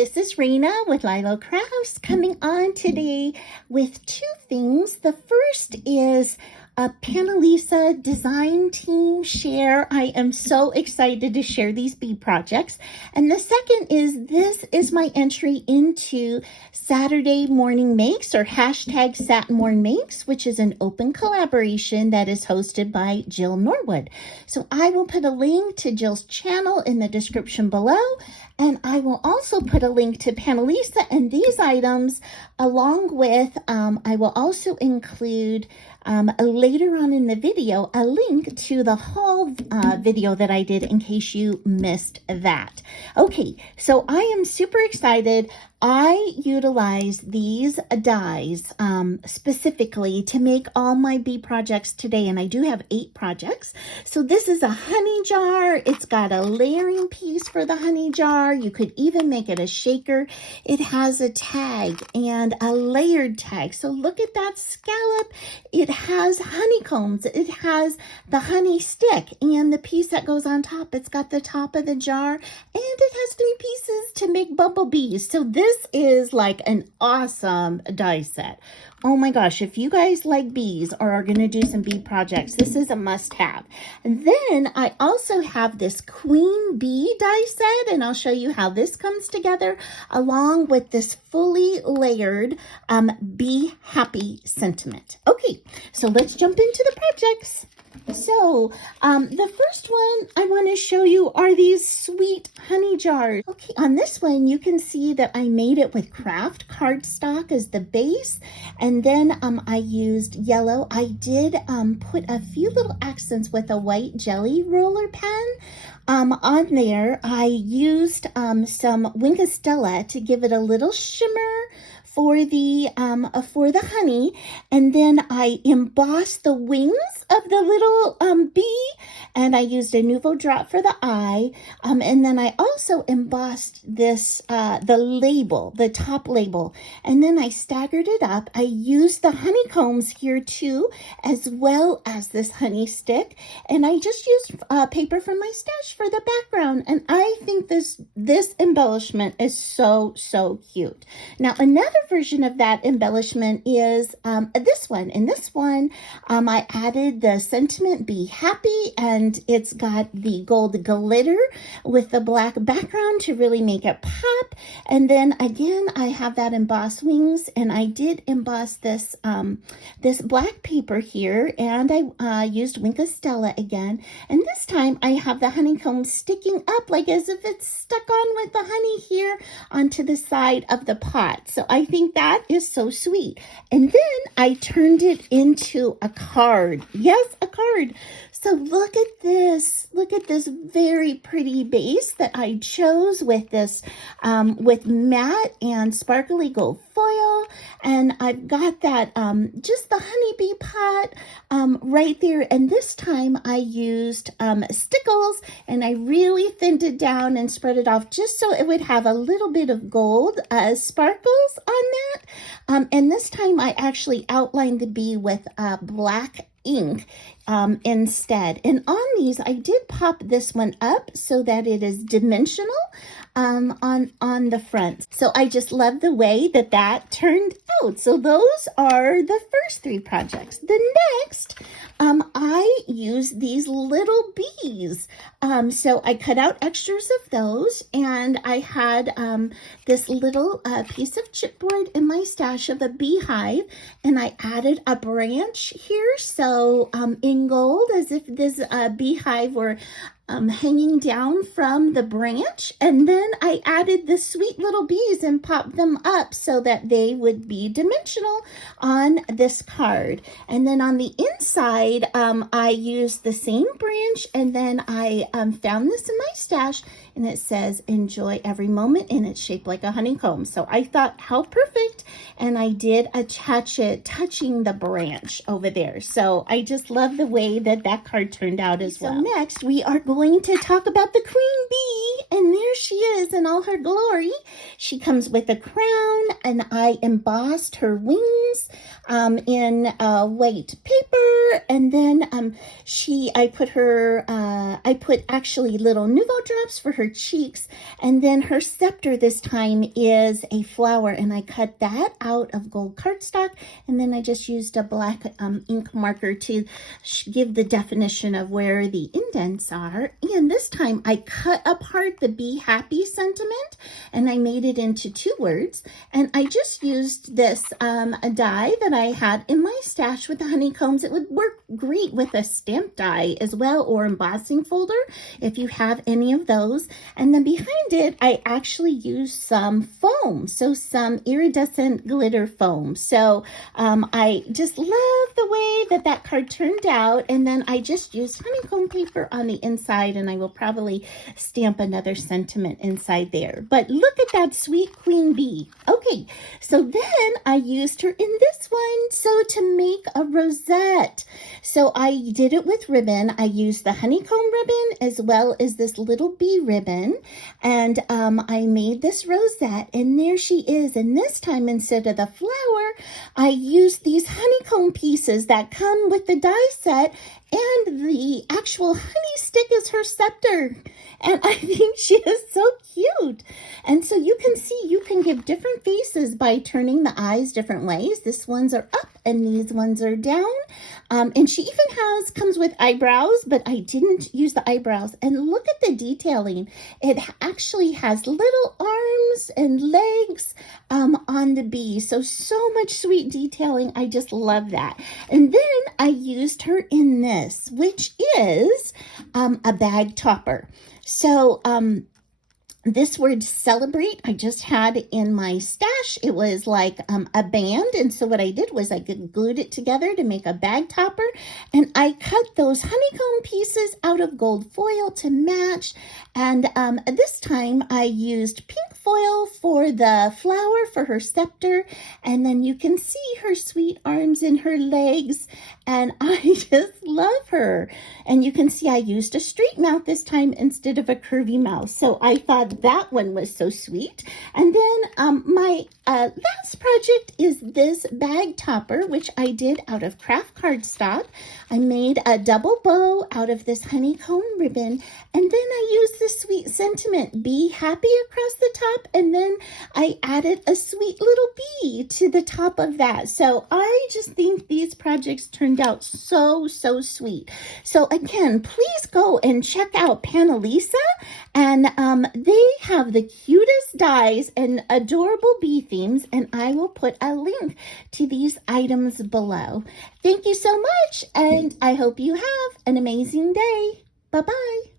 This is Raina with LYLO Crafts coming on today with two things. The first is a Panalisa Design Team share. I am so excited to share these bead projects. And the second is this is my entry into Saturday Morning Makes, or hashtag satmornmakes, which is an open collaboration that is hosted by Jill Norwood. So I will put a link to Jill's channel in the description below. And I will also put a link to Panalisa and these items, along with, I will also include later on in the video, a link to the haul video that I did in case you missed that. Okay, so I am super excited. I utilize these dies specifically to make all my bead projects today, and I do have 8 projects. So this is a honey jar. It's got a layering piece for the honey jar. You could even make it a shaker. It has a tag and a layered tag. So look at that scallop. It has honeycombs. It has the honey stick and the piece that goes on top. It's got the top of the jar, and it has 3 pieces to make bumblebees. So this is like an awesome die set. Oh my gosh, if you guys like bees or are going to do some bead projects, this is a must-have. And then I also have this queen bee die set, and I'll show you how this comes together, along with this fully layered Be Happy sentiment. Okay, so let's jump into the projects. So the first one I want to show you are these sweet honey jars. Okay, on this one you can see that I made it with craft cardstock as the base, and then I used yellow. I did put a few little accents with a white jelly roller pen on there. I used some Wink of Stella to give it a little shimmer for the honey, and then I embossed the wings of the little bee, and I used a Nuvo drop for the eye, and then I also embossed this the label, the top label, and then I staggered it up. I used the honeycombs here too, as well as this honey stick, and I just used paper from my stash for the background, and I think this embellishment is so cute. Now another version of that embellishment is this one. In this one, I added the sentiment Be Happy, and it's got the gold glitter with the black background to really make it pop. And then again, I have that embossed wings, and I did emboss this this black paper here, and I used Wink of Stella again. And this time I have the honeycomb sticking up like as if it's stuck on with the honey here onto the side of the pot. So I think that is so sweet. And then I turned it into a card. Yes, a card. So look at this. Look at this very pretty base that I chose with this, with matte and sparkly gold foil. And I've got that, just the honeybee pot right there. And this time I used stickles, and I really thinned it down and spread it off just so it would have a little bit of gold sparkles on that. And this time I actually outlined the bee with black ink instead. And on these, I did pop this one up so that it is dimensional on the front. So I just love the way that that turned out. So those are the first 3 projects. The next, I used these little bees. So I cut out extras of those, and I had this little piece of chipboard in my stash of a beehive, and I added a branch here, so in gold, as if this beehive were hanging down from the branch. And then I added the sweet little bees and popped them up so that they would be dimensional on this card. And then on the inside, I used the same branch, and then I found this in my stash, and it says enjoy every moment, and it's shaped like a honeycomb. So I thought, how perfect. And I did attach it touching the branch over there. So I just love the way that that card turned out as well. So next we are going to talk about the queen bee, and there she is in all her glory. She comes with a crown, and I embossed her wings in white paper, and then I put actually little nouveau drops for her cheeks, and then her scepter this time is a flower, and I cut that out of gold cardstock, and then I just used a black ink marker to give the definition of where the indents are. And this time I cut apart the be happy sentiment, and I made it into 2 words, and I just used this a die that I had in my stash with the honeycombs. It would work great with a stamp die as well, or embossing folder if you have any of those. And then behind it I actually used some foam, so some iridescent glitter foam. So I just love the way that card turned out, and then I just used honeycomb paper on the inside, and I will probably stamp another sentiment inside there. But look at that sweet queen bee. Okay, so then I used her in this one, so to make a rosette. So I did it with ribbon. I used the honeycomb ribbon as well as this little bee ribbon, and I made this rosette, and there she is. And this time, instead of the flower, I used these honeycomb pieces that come with the die set, and the actual honey stick is her scepter. And I think she is so cute. And so you can see, you can give different faces by turning the eyes different ways. This ones are up and these ones are down. And she even comes with eyebrows, but I didn't use the eyebrows. And look at the detailing. It actually has little arms and legs on the bee. So much sweet detailing. I just love that. And then I used her in this, which is a bag topper. So this word celebrate, I just had in my stash. It was like a band. And so what I did was I glued it together to make a bag topper. And I cut those honeycomb pieces out of gold foil to match. And this time I used pink foil for the flower for her scepter. And then you can see her sweet arms and her legs. And I just love her. And you can see I used a straight mouth this time instead of a curvy mouth. So I thought that one was so sweet. And then my last project is this bag topper, which I did out of craft cardstock. I made a double bow out of this honeycomb ribbon, and then I used this sweet sentiment, be happy, across the top, and then I added a sweet little bee to the top of that. So I just think these projects turned out so sweet. So again, please go and check out Panalisa, and they have the cutest dies and adorable bee themes, and I will put a link to these items below. Thank you so much, and I hope you have an amazing day. Bye-bye.